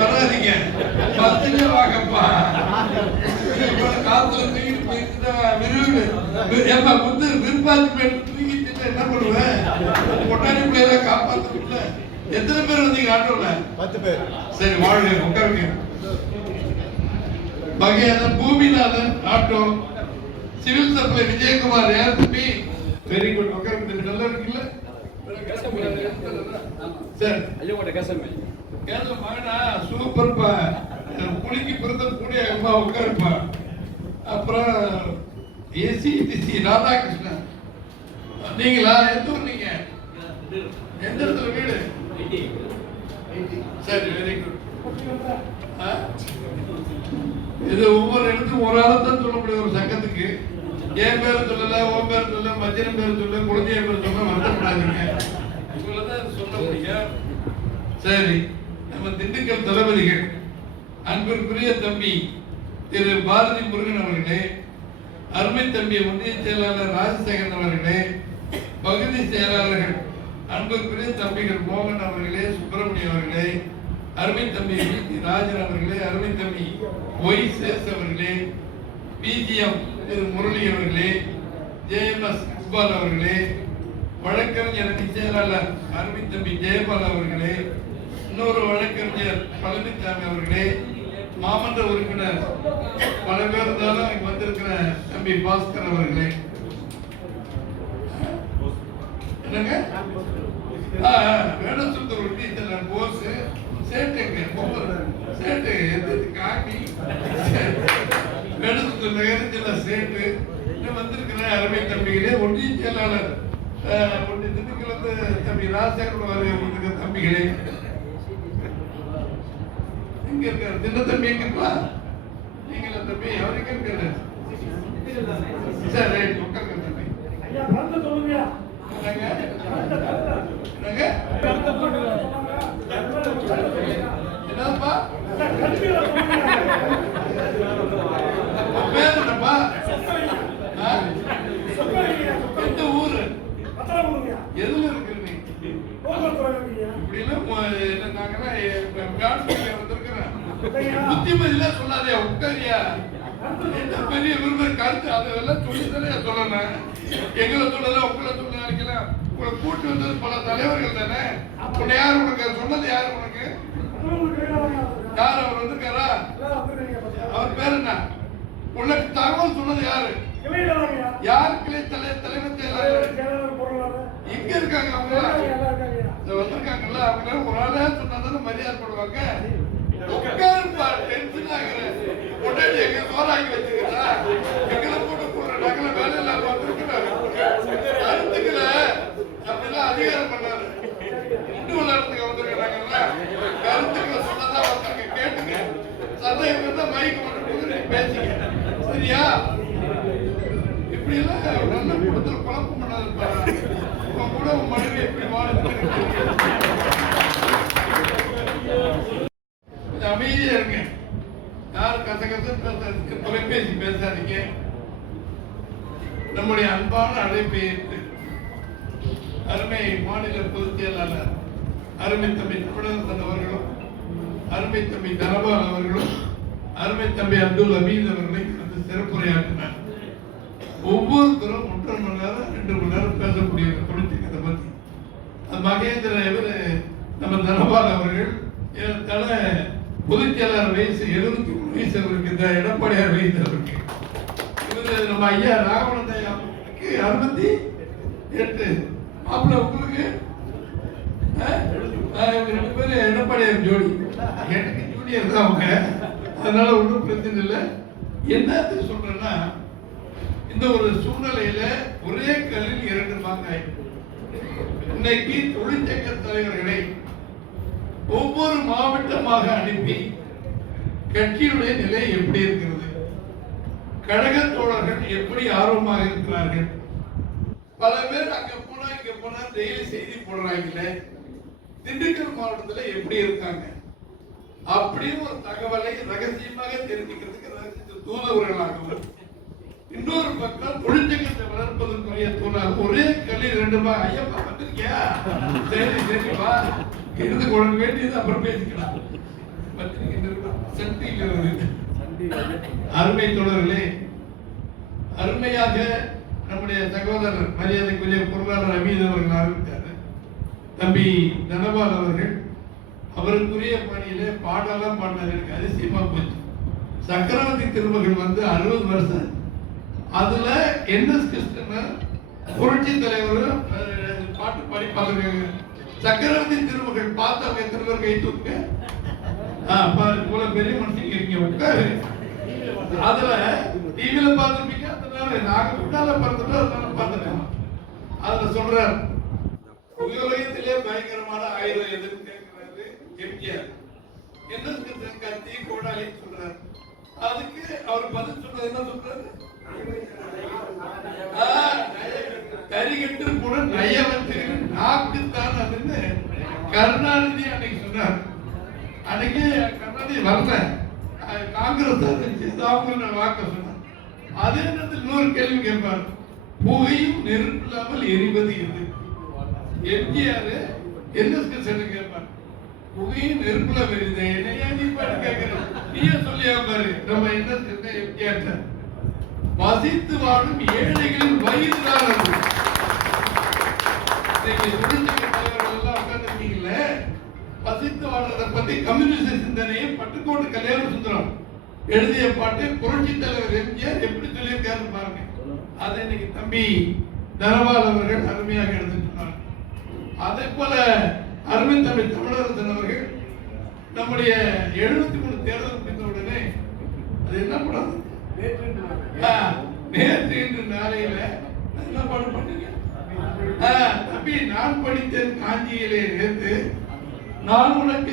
வராதிங்க பத்துலயே வாங்கப்பா காத்துல தூக்கிட்டு போயிட்டு விருப்பாத்து தூக்கிட்டு என்ன பண்ணுவேன் கொட்டாடி பிள்ளைய காப்பாற்ற எத்தனை பேர் வந்தீங்க ஆட்டோல? 10 பேர். சரி வாழ்க உட்காருங்க. பகையாதன் Boominathan auto, civil supply Vijayakumar ARP. Very good. உட்காருங்க. நல்லா இருக்குல்ல? சரி ஐயோட கேசமே கேச மகனா சூப்பர்ப்பா. புளிக்கு பிறந்த கூடிய அம்மா உட்காருப்பா. அப்புறம் ஏசிடிசி ராதாகிருஷ்ணன் நீங்களா? எந்த ஊர் நீங்க? எந்த இடத்துல வீடு? சரி வெரி குட். இது ஒவ்வொரு இடத்துக்கும் ஒரு ஆளை தான் சொல்ல முடியும். ஒரு சங்கத்துக்கு என் பேர் சொல்லல, உன் பேர் சொல்ல, மத்தியம் பேர் சொல்ல, குழந்தைய பேர் சொல்ல வருத்தப்படாதீங்க. இவ்வளவுதான் சொல்ல முடியும். சரி, நம்ம திண்டுக்கல் தளபதிகள் அன்பிற்குரிய தம்பி திரு பாரதி முருகன் அவர்களே, அருமை தம்பி ஒன்றிய செயலாளர் ராஜசேகரன் அவர்களே, பகுதி செயலாளர்கள் அன்புக்குரிய தம்பிகள் மோகன் அவர்களே, சுப்பிரமணியம் அவர்களே, அருமை தம்பி ராஜன் அவர்களே, அருமை தம்பி ஒய் சேஸ் அவர்களே, பிஜிஎம் திரு முரளி அவர்களே, ஜேஎம்எஸ் இக்பால் அவர்களே, வழக்கறிஞர் அணி செயலாளர் அருமை தம்பி ஜெயபால் அவர்களே, இன்னொரு வழக்கறிஞர் பழனிசாமி அவர்களே, மாமன்ற உறுப்பினர் பல பேர் இருந்தாலும் இங்க வந்திருக்கிற தம்பி பாஸ்கர் அவர்களே, என்னங்க வேடசுத்தர் உறுதி போஸ் சேட்டுங்க சேட்டு காக்கி வேடசுத்தர் நகரத்தில் சேட்டு வந்திருக்கிற அருமை தம்பிகளே, ஒன்றிய செயலாளர் ஒன்றிய திண்டுக்கல் தம்பி ராஜசேகரன் வந்திருக்கிற தம்பிகளே, எங்க இருக்காரு தின்ன தம்பி? எங்கப்பா நீங்கள தம்பி? அவர் எங்க இருக்காரு? சரி ரைட் உட்காருங்க தம்பி. என்னப்பா பேர் என்னப்பா? எந்த ஊரு? எதுல இருக்கிற நீ? புத்திமதியா சொல்லாதே, உட்காரியா. என்ன பெரிய விரும்பர் கருத்து அதெல்லாம் சொல்லித்தானே சொல்லணும். எங்களை சொல்லல, உங்களை சொல்ல நினைக்கலாம். உங்களை கூட்டு வந்தது பல தலைவர்கள் தானே. உன்னை யார் உனக்கு சொன்னது? யாரு உனக்கு? யார் அவர் வந்திருக்காரா? அவர் பேர் என்ன? உனக்கு தகவல் சொன்னது யாரு? யார் கிளை தலைவர் செயலாளர் எங்க இருக்காங்க? அவங்க வந்திருக்காங்கல்ல, அவங்க ஒரு ஆளா சொன்னா மரியாதை போடுவாங்க. உட்காருப்பா, டென்ஷன் ஆகுறேன். உடனே எங்க சோறாக்கி வச்சுக்கிறா, எங்களை போட்டு போடுற நகல வேலை இல்லாம வந்திருக்கிறாரு. கருத்துக்கள அப்படிலாம் அதிகாரம் பண்ணாரு. இந்து விளையாடுறதுக்கு வந்திருக்கிறாங்கல்ல, கருத்துக்களை சொன்னதான் வந்தாங்க. கேட்டுங்க, சந்தேகம் இருந்தா மைக்கு மட்டும் பேசிக்க, சரியா? இப்படி எல்லாம் நல்ல கூட்டத்தில் குழப்பம் பண்ணாதுப்பா. உன் கூட உன் மனைவி எப்படி வாழ்ந்து அமைதியா இருங்க. யார் கசகசன்னு தொலைபேசி பேசாதீங்க. நம்முடைய அன்பான அழைப்பை ஏற்று அருமை மாநில பொதுச் செயலாளர் அருமை தம்பி தமிழரசன் அவர்களும், அருமை தம்பி தனபால் அவர்களும், அருமை தம்பி அப்துல் ஹமீத் அவர்களை அந்த சிறப்புரையாற்றினார். ஒவ்வொருத்தரும் 1.5 மணி நேரம் 2 மணி நேரம் பேசக்கூடிய பொலிட்டிக்கத்தை பத்தி. அது மகேந்திர இவர் நம்ம தனபால் அவர்கள் ஏறத்தாழ பொதுச் செயலாளர் வயசு 73 வயசு அவருக்கு, இந்த எடப்பாடியார் வயசு அவருக்கு. இவர் நம்ம ஐயா ராகவனந்தையாவுக்கு 68. மாப்பிள்ள உங்களுக்கு 2 பேரு எடப்பாடியார் ஜோடி. எனக்கு ஜூனியர் தான் அவங்க, அதனால ஒன்றும் பிரச்சனை இல்லை. என்னத்துக்கு சொல்றேன்னா, இந்த ஒரு சூழ்நிலையில ஒரே கல்லில் 2 மாங்காய். இன்னைக்கு தொழிற்சங்க தலைவர்களை ஒவ்வொரு மாவட்டமாக அனுப்பி கட்சியுடைய நிலை எப்படி இருக்கிறது, கழக தோழர்கள் எப்படி ஆர்வமாக இருக்கிறார்கள். பல பேர் அங்க போனா இங்க போனா டெய்லி செய்தி போடுறாங்கல்ல, திண்டுக்கல் மாவட்டத்தில் எப்படி இருக்காங்க அப்படின்னு ஒரு தகவலை ரகசியமாக தெரிஞ்சுக்கிறதுக்கு தூதுவர்களாகவும் இன்னொரு பக்கம் தொழிற்சங்கத்தை வளர்ப்பதற்குரிய தூணாக ஒரே கல்வி 2 ரூபாய். ஐயப்பா வந்திருக்கியா? சரி சரி வா, இருந்து கொள்ள வேண்டியது அப்புறம் பேசிக்கலாம். அருமை தோழர்களே, அருமையாக நம்முடைய சகோதரர் மரியாதைக்குரிய பொருளாளர் அமீது அவர்கள் ஆரம்பித்தார். தம்பி தனபால் அவர்கள் அவருக்குரிய பணியிலே பாடலாம் பாடினார். எனக்கு அதிசயமா போச்சு. சக்கரவர்த்தி திருமகள் 60 வருஷம், அதுல என்எஸ் கிருஷ்ணன் புரட்சி தலைவர் பாட்டு பாடி பார்த்துருக்காங்க. சக்கரவர்த்தி திருமகள் பார்த்தவங்க எத்தனை பேர் கை தூக்க? இவ்வளவு பெரிய மனுஷங்க இருக்கீங்க, உட்காரு. அதுல டிவில பார்த்துருப்பீங்க. அதனால நாங்க முன்னால பார்த்துட்டோம், அதனால பார்த்துட்டோம். அதுல சொல்றாரு, உலகத்திலே பயங்கரமான ஆயுதம் எதுன்னு கேட்கிறாரு எம்ஜிஆர். என்எஸ் கிருஷ்ணன் கத்தி கோடாலி சொல்றாரு. அதுக்கு அவர் பதில் சொல்றது என்ன சொல்றாரு? கரிகட்டு கூட நயவத்து நாக்குத்தான் அதுன்னு கருணாநிதி அன்னைக்கு சொன்னார். அன்னைக்கு கருணாநிதி வரல, காங்கிரஸ் அவங்க வாக்க சொன்னார். அதே நேரத்தில் இன்னொரு கேள்வி கேட்பார், புகையும் நெருப்பு இல்லாமல் எரிவது எது? எம்ஜிஆர் என்எஸ் கிருஷ்ணன் கேட்பார், புகையும் நெருப்புல வருது, என்னையா நீ பாட்டு கேட்கிற? நீயே சொல்லியா பாரு. நம்ம என்ன எம்ஜிஆர் வசித்து வாழும் ஏழைகளின் வயிறுதான். வசித்து வாழ்றதை பத்தி கம்யூனிஸ்ட் சிந்தனையை பட்டுக்கோட்டு கல்யாண சுந்தரம் எழுதிய பாட்டு புரட்சி தலைவர் எம்ஜிஆர் எப்படி சொல்லியிருக்காரு பாருங்க. அதை இன்னைக்கு தம்பி தனபால் அவர்கள் அருமையாக எடுத்துட்டார். அதே போல அருமை தம்பி தமிழரசன் அவர்கள் நம்முடைய 73 தேர்தல் முடிந்த உடனே அது என்ன படம்? நேற்று இன்று நாளையில என்ன பாடம் பண்ணீங்க? தம்பி நான் படித்தேன் காஞ்சியிலே நேற்று, நான் உனக்கு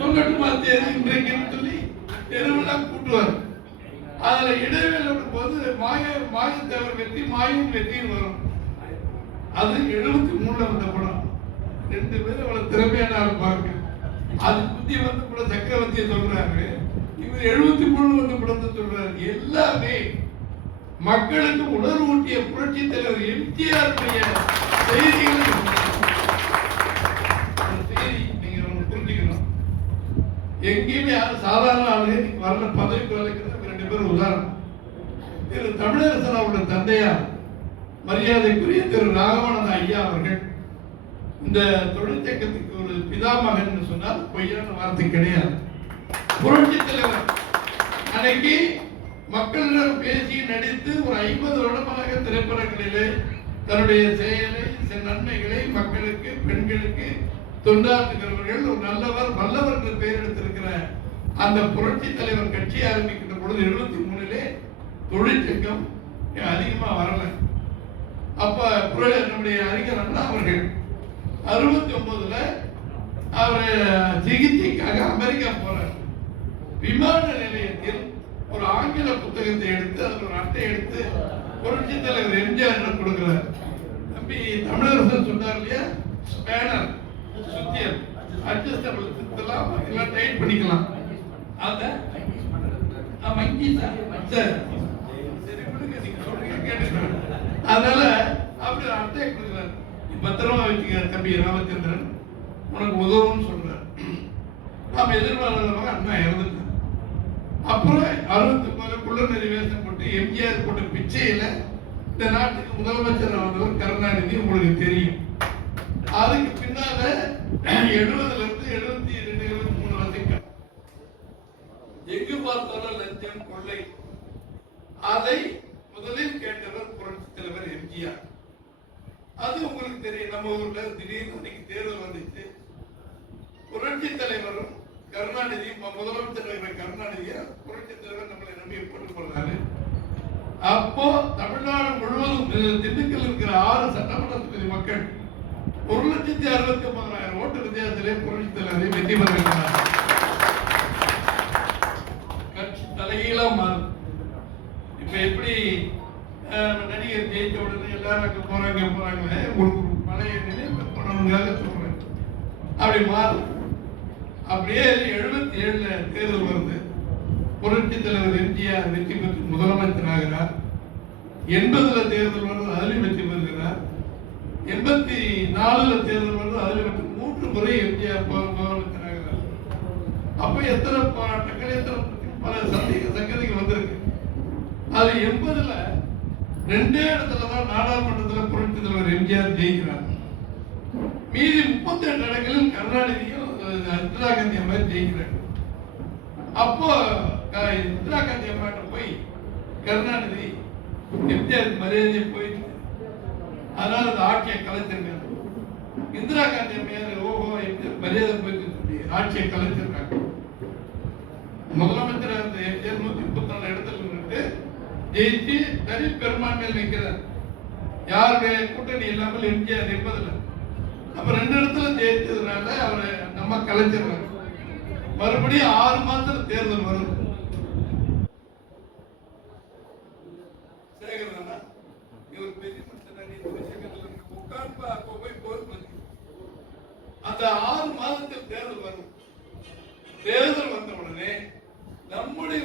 சொல்லட்டுமா தேதி இன்றைக்கு சொல்லி தெருவெல்லாம் கூட்டுவார். அதுல இடைவேளை போது மாயத்தேவர் வெற்றி மாயும் வெற்றியும் வரும். அது 73 வந்த படம். 2 பேரும் அவ்வளவு திறமையான ஆள் பாருங்க. அது புத்தி கூட சக்கரவர்த்தியை சொல்றாரு, இவர் 73 வந்த படத்தை சொல்றாரு. எல்லாமே மக்களுக்கு உணர்வூட்டிய புரட்சி தலைவர் எம்ஜிஆர் செய்திகள். செய்தி நீங்க புரிஞ்சுக்கணும். எங்கேயுமே யாரும் சாதாரண ஆளுங்க வரல, பதவிக்கு வளைக்கிறது 2 பேர் உதாரணம். திரு தமிழரசன் அவருடைய தந்தையார் மரியாதைக்குரிய திரு ராகவனன் ஐயா அவர்கள் இந்த தொழிற்சங்கத்துக்கு ஒரு பிதாமகன் சொன்னால் பொய்யான வார்த்தை கிடையாது. புரட்சி தலைவர் அன்னைக்கு மக்களிடம் பேசி நடித்து ஒரு 50 வருடமாக திரைப்படங்களிலே தன்னுடைய செயலை நன்மைகளை மக்களுக்கு பெண்களுக்கு தொண்டாற்றுகிறவர்கள் ஒரு நல்லவர் வல்லவர் என்று பெயர் எடுத்திருக்கிற அந்த புரட்சி தலைவர் கட்சி ஆரம்பிக்கின்ற பொழுது 73 தொழிற்சங்கம் அதிகமா வரல. அப்ப நம்முடைய அறிஞர் அண்ணா அவர்கள் 69 அவர் சிகிச்சைக்காக அமெரிக்கா போறார். விமான நிலையத்தில் ஒரு ஆங்கில புத்தகத்தை எடுத்து அதில் ஒரு அட்டை எடுத்து புரட்சி தலைவர் எம்ஜிஆர் கொடுக்கிறார். தம்பி தமிழரசன் சொன்னார் இல்லையா, ஸ்பேனர் சுத்தியல் அட்ஜஸ்டபிள் இதெல்லாம் எல்லாம் டைட் பண்ணிக்கலாம். அத மங்கி சார் சரி கொடுங்க, நீங்க சொல்றீங்க கேட்டுக்கிறேன். அதனால அப்படி அட்டை கொடுக்கிறார். பத்திரமா வச்சுக்க தம்பி ராமச்சந்திரன், உனக்கு உதவுன்னு சொல்றார். நாம எதிர்பாராதவங்க அண்ணா இறந்துட்டார். அப்புறம் 69 குள்ளநெறி வேஷம் போட்டு எம்ஜிஆர் போட்ட பிச்சையில இந்த நாட்டுக்கு முதலமைச்சர் வந்தவர் கருணாநிதி, உங்களுக்கு தெரியும். அதுக்கு பின்னால 70 இருந்து 72 73 வரைக்கும் எங்கு பார்த்தாலும் லஞ்சம் கொள்ளை. அதை முதலில் கேட்டவர் புரட்சி தலைவர் எம்ஜிஆர். அது உங்களுக்கு தெரியும். நம்ம ஊர்ல திடீர்னு இன்னைக்கு தேர்தல் வந்துச்சு. புரட்சி தலைவரும் கருணாநிதியும் முதலமைச்சர் கருணாநிதிய புரட்சி தலைவர் நம்மளை நம்பி போட்டுக் கொள்றாரு. அப்போ தமிழ்நாடு முழுவதும் திண்டுக்கல் இருக்கிற 6 சட்டமன்ற தொகுதி மக்கள் 1,69,000 ஓட்டு வித்தியாசத்திலே புரட்சி தலைவரை வெற்றி பெற வைக்கிறார். கட்சி தலைகீழா மாறும். இப்ப எப்படி நடிகர் ஜெயிச்ச உடனே எல்லாரும் அங்க போறாங்க ஒரு பழைய நினைவு பண்ணணுங்காக சொல்றேன். அப்படி மாறும். அப்படியே 77 தேர்தல் வருது. புரட்சி தலைவர் எம்ஜிஆர் வெற்றி பெற்று முதலமைச்சராகிறார். 80 தேர்தல் வருது, அதிலும் வெற்றி பெறுகிறார். 84 தேர்தல் வருது, அதில் வெற்றி 3 முறை எம்ஜிஆர் முதலமைச்சராகிறார். அப்ப எத்தனை போராட்டங்கள், எத்தனை பல சங்கதிகள் வந்திருக்கு. அது 80ல 2 இடத்துல தான் நாடாளுமன்றத்தில் புரட்சி தலைவர் எம்ஜிஆர் ஜெயிக்கிறார். மீதி 38 இடங்களில் கருணாநிதியும் இந்திரா காந்தி அம்மா ஜெயிக்கிறாங்க. அப்போ இந்திரா காந்தி அம்மாட்ட போய் கருணாநிதி எம்ஜிஆர் மரியாதையை போயிட்டு, அதனால அந்த ஆட்சியை கலைச்சிருக்காங்க. இந்திரா காந்தி அம்மையார் ஓஹோ எம்ஜிஆர் மரியாதை போயிட்டு சொல்லி ஆட்சியை கலைச்சிருக்காங்க. முதலமைச்சர் அந்த எம்ஜிஆர் 134 இடத்துல நின்று ஜெயிச்சு தனி பெரும்பான்மையில் நிற்கிறார். யாருடைய கூட்டணி இல்லாமல் எம்ஜிஆர் 80ல அப்ப 2 இடத்துல ஜெயிச்சதுனால அவரை நம்ம கலைச்சிடுறாங்க. மறுபடியும் 6 மாதத்துல தேர்தல் வரும். அந்த 6 மாதத்தில் தேர்தல் வரும். தேர்தல் வந்த உடனே நம்முடைய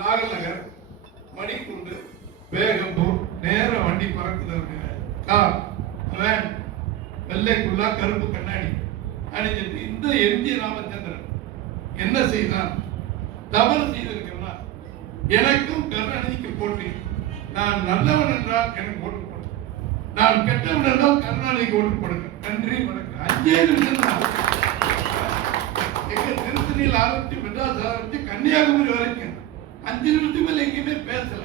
நாகல் நகர், மணிக்கூண்டு, வேகம்பூர் நேர வண்டி பறக்குது. கார், வேன், வெள்ளைக்குள்ளா கருப்பு கண்ணாடி அணிஞ்சிட்டு இந்த எம்ஜி ராமச்சந்திரன் என்ன செய்தான்? தவறு செய்திருக்கிறார். எனக்கும் கருணாநிதிக்கு போட்டி. நான் நல்லவன் என்றால் எனக்கு ஓட்டு போடு, நான் கெட்டவன் என்றால் கருணாநிதிக்கு ஓட்டு போடுங்க. நன்றி வணக்கம். 5 நிமிஷம் எங்க திருத்தணியில் ஆரம்பிச்சு மெட்ராஸ் ஆரம்பிச்சு கன்னியாகுமரி வரைக்கும் 5 நிமிஷத்துக்கு மேல எங்கேயுமே பேசல.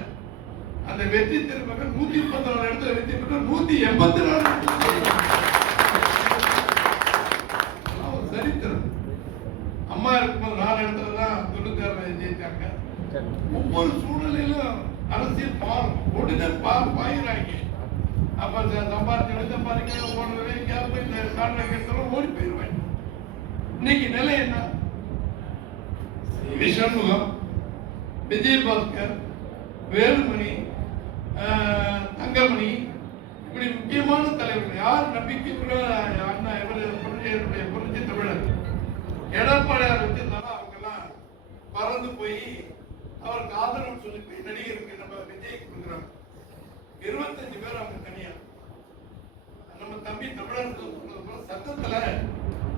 அந்த வெற்றி திருமகன் 134 இடத்துல வெற்றி பெற்ற 184 சரித்திரம். அம்மா இருக்கும்போது 4 இடத்துல தான் 96 ஜெயிச்சாங்க. ஒவ்வொரு சூழ்நிலையிலும் அரசியல் மாறும். உடனே பாயிறாங்க. அப்ப சம்பாதிச்சு பாருங்க, ஓடுறவே எங்கேயாவது போய் இந்த கான்ட்ராக்ட் எடுத்தாலும் ஓடி போயிடுவேன். இன்னைக்கு நிலை என்ன? சண்முகம், விஜயபாஸ்கர், வேலுமணி, தங்கமணி, இப்படி முக்கியமான தலைவர்கள் யார் நம்பிக்கைக்குள்ள அண்ணா புரட்சி தமிழர் எடப்பாடியார் வச்சிருந்தாலும் அவங்க எல்லாம் பறந்து போய் அவருக்கு ஆதரவு சொல்லி போய் நடிகருக்கு நம்ம விஜய்க்கு கொடுக்குறாங்க. 25 பேர் அவங்க தனியா. நம்ம தம்பி தமிழர்கள் சொன்னது போல சட்டத்துல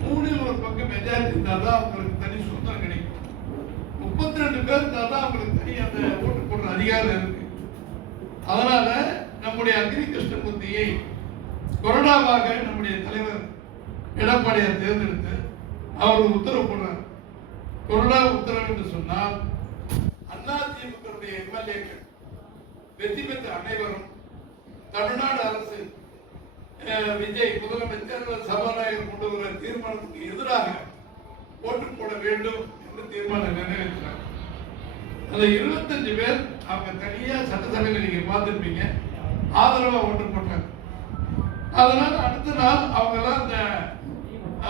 3 ஒரு பக்கம் மெஜாரிட்டி இருந்தாதான் அவங்களுக்கு தனி சுதந்திரம் கிடைக்கும். 32 பேர் இருந்தாதான் அவங்களுக்கு தனி அந்த ஓட்டு போடுற அதிகாரம் இருக்கு. அதனால நம்முடைய அக்னி கிருஷ்ணமூர்த்தியை கொரோனாவாக நம்முடைய தலைவர் எடப்பாடியார் தேர்ந்தெடுத்து அவர் உத்தரவு போடுறார். கொரோனா உத்தரவு என்று சொன்னால் அதிமுக எம்எல்ஏக்கள் வெற்றி பெற்ற அனைவரும் தமிழ்நாடு அரசு விஜய் முதலமைச்சர் சபாநாயகர் கொண்டு வர தீர்மானத்துக்கு எதிராக ஓட்டு போட வேண்டும் என்று தீர்மானம் நிறைவேற்றினார். அந்த 25 பேர் அவங்க தனியா சட்டசபையில் நீங்க பார்த்திருப்பீங்க, ஆதரவா ஓட்டு போட்டாங்க. அதனால அடுத்த நாள் அவங்க எல்லாம்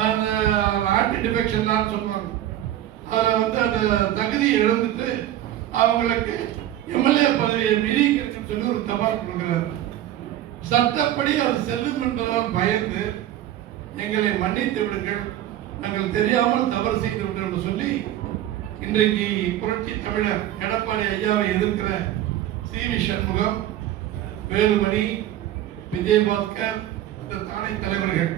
அந்த ஆன்டி டிஃபெக்ஷன் தான் சொல்லுவாங்க. அதுல அந்த தகுதியை இழந்துட்டு அவங்களுக்கு எம்எல்ஏ பதவியை நீடிக்கிறதுன்னு சொல்லி ஒரு தபால் கொடுக்கிறார். சட்டப்படி அது செல்லும் என்பதால் பயந்து எங்களை மன்னித்து விடுங்கள், நாங்கள் தெரியாமல் தவறு செய்து விட்டோம் என்று சொல்லி இன்றைக்கு புரட்சி தமிழர் எடப்பாடி ஐயாவை எதிர்க்கிற சி.வி. சண்முகம், வேலுமணி, விஜயபாஸ்கர், இந்த தானை தலைவர்கள்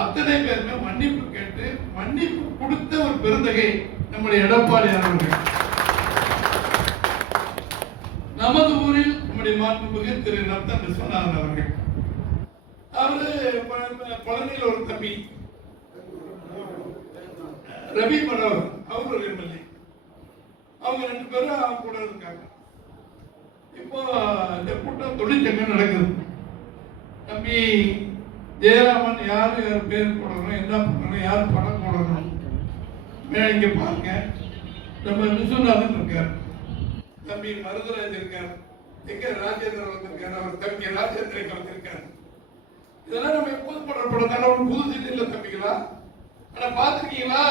அத்தனை பேருமே மன்னிப்பு கேட்டு மன்னிப்பு கொடுத்த ஒரு பெருந்தகை நம்முடைய எடப்பாடி அவர்கள். நமது ஊரில் நம்முடைய மாண்புமிகு திரு நத்தன் விஸ்வநாதன் அவர்கள், அவரு பழனியில் ஒரு தம்பி ரவி மனோகர், அவர் ஒரு எம்எல்ஏ. அவங்க 2 பேரும் அவங்க கூட இருக்காங்க. இப்போ இந்த கூட்டம் தொழிற்சங்கம் நடக்குது. தம்பி ஜெயராமன் யாரு யார் பேர் போடணும், என்ன பண்ணணும், யார் பணம் போடணும், இங்க பாருங்க. நம்ம விஸ்வநாதன் இருக்கார், தம்பி மருதராஜ் இருக்கார், எங்க ராஜேந்திரன் வந்திருக்காரு, அவர் தம்பி ராஜேந்திரன் வந்திருக்காரு. இதெல்லாம் நம்ம எப்போது போடுற படம் தானே, ஒரு புதுசு இல்லை தம்பிங்களா? ஆனா பாத்துருக்கீங்களா?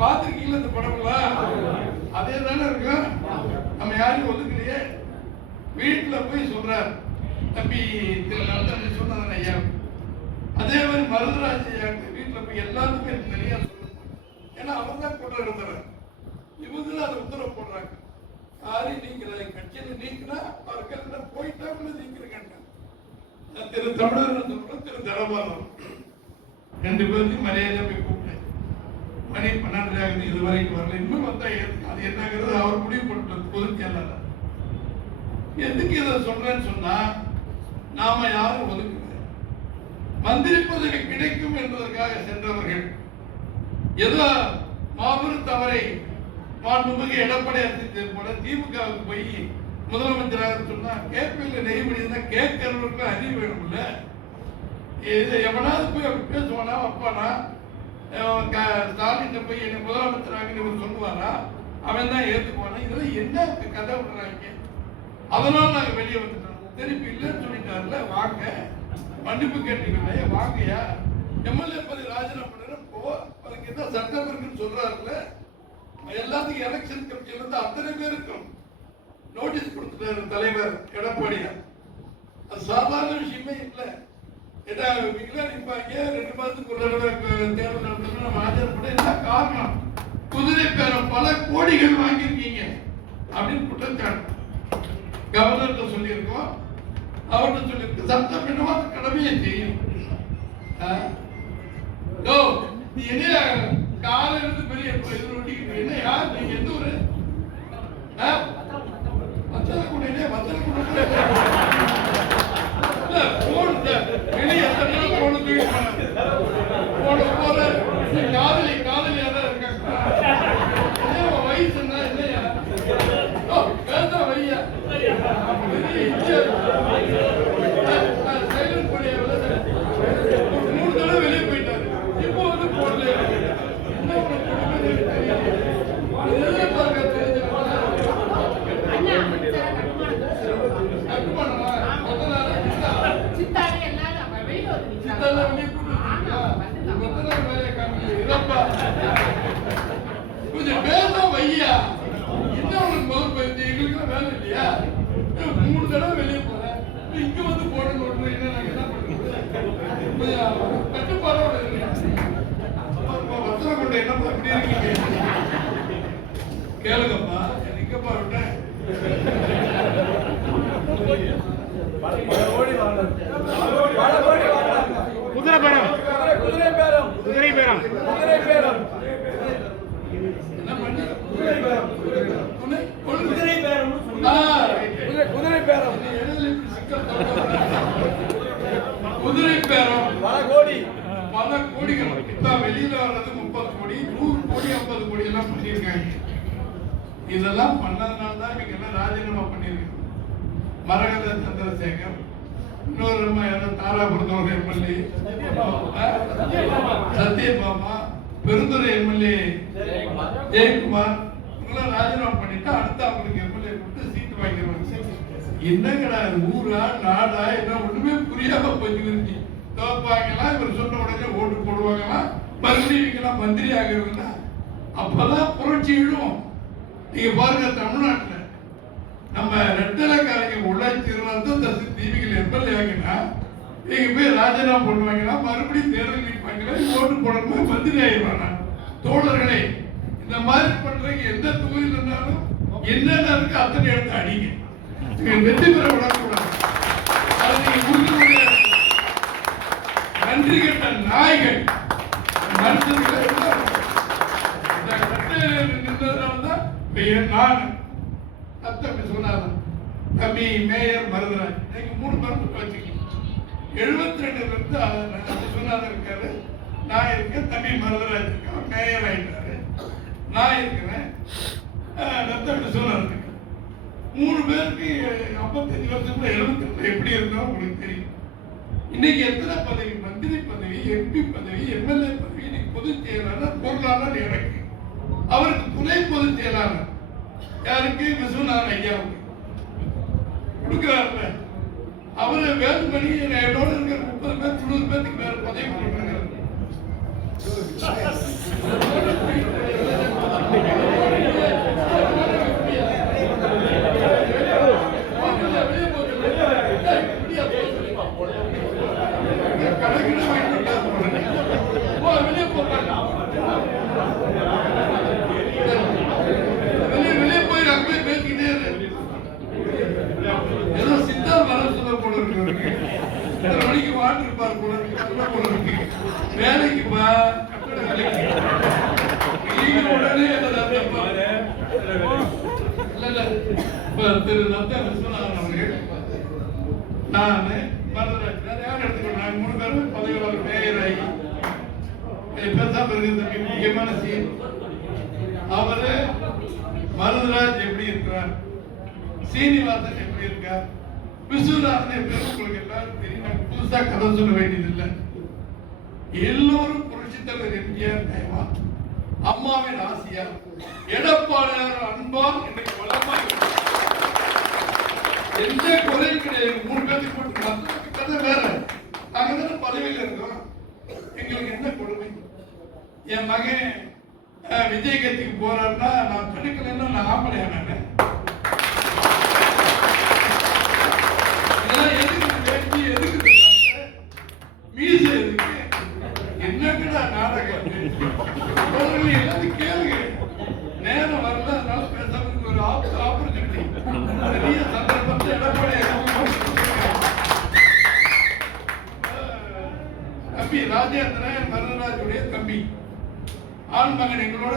பாத்துருக்கீங்களா இந்த படங்களா? அதே தானே இருக்கு. நம்ம யாரையும் ஒதுக்கலையே. வீட்டுல போய் சொல்றாரு தம்பி திரு நந்தன் விஸ்வநாதன் ஐயா. அதே மாதிரி மருதராஜ் ஐயா வீட்டுல போய் எல்லாத்துக்கும் தனியா சொல்லணும். ஏன்னா அவர் தான் கொண்டு நடத்துறாரு. இவங்களும் அதை உத்தரவு போடுறாங்க. யாரையும் நீக்கிறாங்க, கட்சியில் நீக்கினா அவர்கள் போயிட்டாங்க நீக்கிறேன். திரு தமிழர் சொல்றோம், திரு தனபாலம் 2 பேருக்கும் மரியாதை போய் கூப்பிட்டேன். மணி 12 ஆகுது, இது வரைக்கும் வரல. இன்னும் வந்தா அது என்னங்கிறது அவர் முடிவு பண்ணிட்டு பொதுச் செயலாளர். எதுக்கு இதை சொல்றேன்னு சொன்னா, நாம யாரும் ஒதுக்கல. மந்திரி பதவி கிடைக்கும் என்பதற்காக சென்றவர்கள் ஏதோ மாபெரும் தவறை மாண்புமிகு எடப்பாடி அரசு போல திமுகவுக்கு போய் முதலமைச்சராக சொன்னா கேட்பில் நெய்மணி கேட்கிறவர்களுக்கு அறிவு வேணும்ல. இது எவனாவது போய் அப்படி பேசுவானா, அப்பானா ஸ்டாலின் போய் என்ன முதலமைச்சராக இவர் சொல்லுவாரா, அவன் தான் ஏற்றுக்குவானா? இதெல்லாம் என்ன கதை விடுறாங்க. அதனால நாங்க வெளியே வந்துட்டோம். திருப்பி இல்லைன்னு சொல்லிட்டாருல, வாங்க மன்னிப்பு கேட்டீங்களே, வாங்கயா எம்எல்ஏ பதவி ராஜினாமா பண்ணுற போ, அதுக்கு என்ன சட்டம் இருக்குன்னு சொல்றாருல. எல்லாத்துக்கும் எலெக்ஷன் கமிஷன்ல இருந்து அத்தனை பேருக்கும் நோட்டீஸ் கொடுத்துட்டாரு தலைவர் எடப்பாடியார். அது சாதாரண விஷயமே இல்லை. ஏன்னா நிற்பாங்க 2 மாதத்துக்கு ஒரு தடவை தேர்தல் நடத்தணும், நம்ம ஆஜர்பட என்ன காரணம்? குதிரை பேரம் பல கோடிகள் வாங்கியிருக்கீங்க அப்படின்னு குற்றச்சாட்டு கவர்னர்கிட்ட சொல்லியிருக்கோம். அவர்கிட்ட சொல்லியிருக்கு. சட்டம் என்னவோ அந்த கடமையை செய்யும். நீ என்ன காலையில இருந்து பெரிய என்ன யார் நீங்க எந்த ஊரு? வத்தலக்குடியிலே வெளியே போன போற காதலி காதலியா இருக்காங்க. வயசு என்ன இல்லையா பேச வையா சைலண்ட் பண்ணிய 3 தடவை வெளியே போயிட்டாரு. இப்போ வந்து போடல. கொஞ்சம் பேச வையா. என்ன உங்களுக்கு முதல் போயிடுச்சு, எங்களுக்கு வேலை இல்லையா? 3 தடவை வெளியே போறேன், இங்க வந்து போடணும். என்ன நாங்க என்ன பண்றது? கட்டுப்பாடோட வசன கொண்ட என்னப்பா இப்படி இருக்கீங்க? கேளுங்கப்பா, எங்கப்பா விட்டேன்? குதிரை பேரம் குதிரை பேரம் குதிரை பேரம் என்ன பண்ணி குதிரை பேரம் குதிரை பேரம் குதிரை பேரம் குதிரை பேரம் பல கோடிகள். இப்ப வெளியில வர்றது 30 கோடி, 100 கோடி, 50 கோடி எல்லாம் பண்ணியிருக்காங்க. இதெல்லாம் பண்ணதுனால தான் நீங்க எல்லாம் ராஜினாமா பண்ணிருக்கீங்க. மரகத சந்திரசேகர், இன்னொரு தாராபுரத்தோட எம்எல்ஏ சத்யபாமா, பெருந்துறை எம்எல்ஏ ஜெயக்குமார் இவங்களாம் ராஜினாமா பண்ணிட்டு அடுத்து அவங்களுக்கு எம்எல்ஏ கொடுத்து சீட்டு வாங்கிடுவாங்க. என்னங்கடா ஊரா நாடா என்ன ஒண்ணுமே புரியாம போயிருக்கு. தோப்பாங்கலாம் இவர் சொன்ன உடனே ஓட்டு போடுவாங்களா, மறுபடியும் இவங்கெல்லாம் மந்திரி ஆகிறவங்களா, அப்பதான் புரட்சி எழும். நீங்க பாருங்க, தமிழ்நாட்டுல நம்ம ரெட்டலைக்காரங்க உழைச்சி தீவிகள் எம்எல்ஏ ஆகினா நீங்க போய் ராஜினாமா பண்ணுவாங்கன்னா மறுபடியும் தேர்தல் நிற்பாங்களா, ஓட்டு போடணும், மந்திரி ஆகிடுவாங்க. தோழர்களே, இந்த மாதிரி பண்றீங்க. எந்த தொகுதியில் இருந்தாலும் என்னென்ன இருக்கு அத்தனை எடுத்து அடிங்க. வெற்றி பெற விடக்கூடாது. அதை நீங்க உறுதிமொழியா நன்றி கெட்ட நாய்கள் மனுஷன்களை நின்றதுனாலதான் நான் தம்பி சொன்னாதான் தம்பி மேயர் மருதராஜ் நீங்க 3 பேர் வச்சுக்கீங்க. 72 சொன்னாதான் இருக்காரு. நான் இருக்கேன், தம்பி மருதராஜ் இருக்கேன், மேயர் ஆயிட்டாரு. நான் இருக்கிறேன், தம்பி சொன்னார் இருக்கு. 3 பேருக்கு 55 வருஷத்துல 72 எப்படி இருந்தா உங்களுக்கு தெரியும். இன்னைக்கு எத்தனை பதவி? மந்திரி பதவி, எம்பி பதவி, எம்எல்ஏ பதவி, இன்னைக்கு பொதுச் செயலாளர், பொருளாளர் எனக்கு. அவருக்கு துணை பொதுச் செயலாளர் யாருக்கு? விஸ்வநாதன் ஐயாவுக்கு கொடுக்கிறாருல. அவரு வேலுமணி என்னோட இருக்கிற 30 பேர் 90 பேருக்கு வேற பதவி கொடுக்கிறாரு. வெளியே போக வேலைக்கு வாட்டு இருப்பார் போல இருக்கு. வேலைக்கு வா, கட்டட வேலைக்கு நீங்க உடனே திரு நத்த விஸ்வநாதன் அவர்கள், நான் மருதராஜ், யார் எடுத்துக்கணும், நாங்கள் 3 பேரும் பதவியாளர் மேயர் ஆகி பேசாம இருக்கிறது முக்கியமான சீன். அவரு மருதராஜ் எப்படி இருக்கிறார், சீனிவாசன் எப்படி இருக்கார், விஸ்வநாதன் எப்படி, உங்களுக்கு எல்லாரும் தெரியும். நான் புதுசா கதை சொல்ல வேண்டியதில்லை. எல்லோரும் புரட்சி தலைவர் எம்ஜிஆர் தயவா, அம்மாவின் ஆசியா, எடப்பாடியார் அன்பால் இன்னைக்கு வளமாக எந்த குறையும் கிடையாது. 3 பேருக்கு போட்டு மற்றவங்க கதை வேற. நாங்க தானே பதவியில் இருக்கோம். எங்களுக்கு என்ன கொடுமை. என் மகன் விஜய் கட்சிக்கு போறாருன்னா நான் தடுக்கலன்னா நான் ஆம்பளையா? நான் இதெல்லாம் எதுக்கு வேண்டி, எதுக்கு மீச, எதுக்கு என்னங்கடா நாடகம் எல்லாத்தையும் கேளுங்க. நேரம் வரல, அதனால பேசுறதுக்கு ஒரு ஆப்பர்ச்சுனிட்டி, பெரிய சந்தர்ப்பத்தை எடப்பாடி தம்பி ராஜேந்திரன், மருதராஜுடைய தம்பி, ஆண் மகன் எங்களோட